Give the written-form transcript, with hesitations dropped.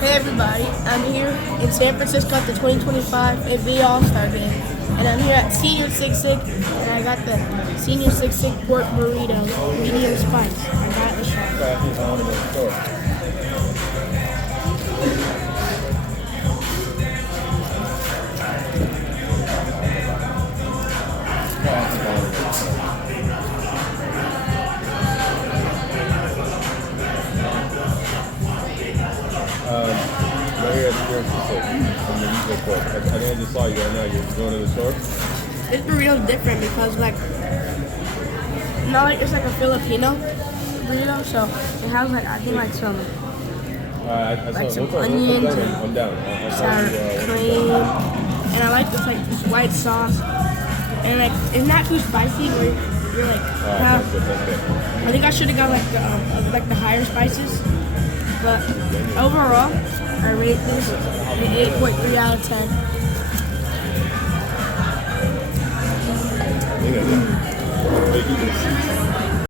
Hey everybody, I'm here in San Francisco at the 2025 NBA All-Star Game. And I'm here at Senior Sig Sig, and I got the Senior Sig Sig Pork Burrito, medium spice. I got it in the shop. Right here at the from the music court. I think I just saw you right now. You're going to the store? This burrito is different because not like it's like a Filipino burrito, so it has I think some I some saw onions I'm down. sour cream, and I like this white sauce, and it's not too spicy where you're I think I should have got the higher spices, but overall I rate this an 8.3 out of 10. They do this.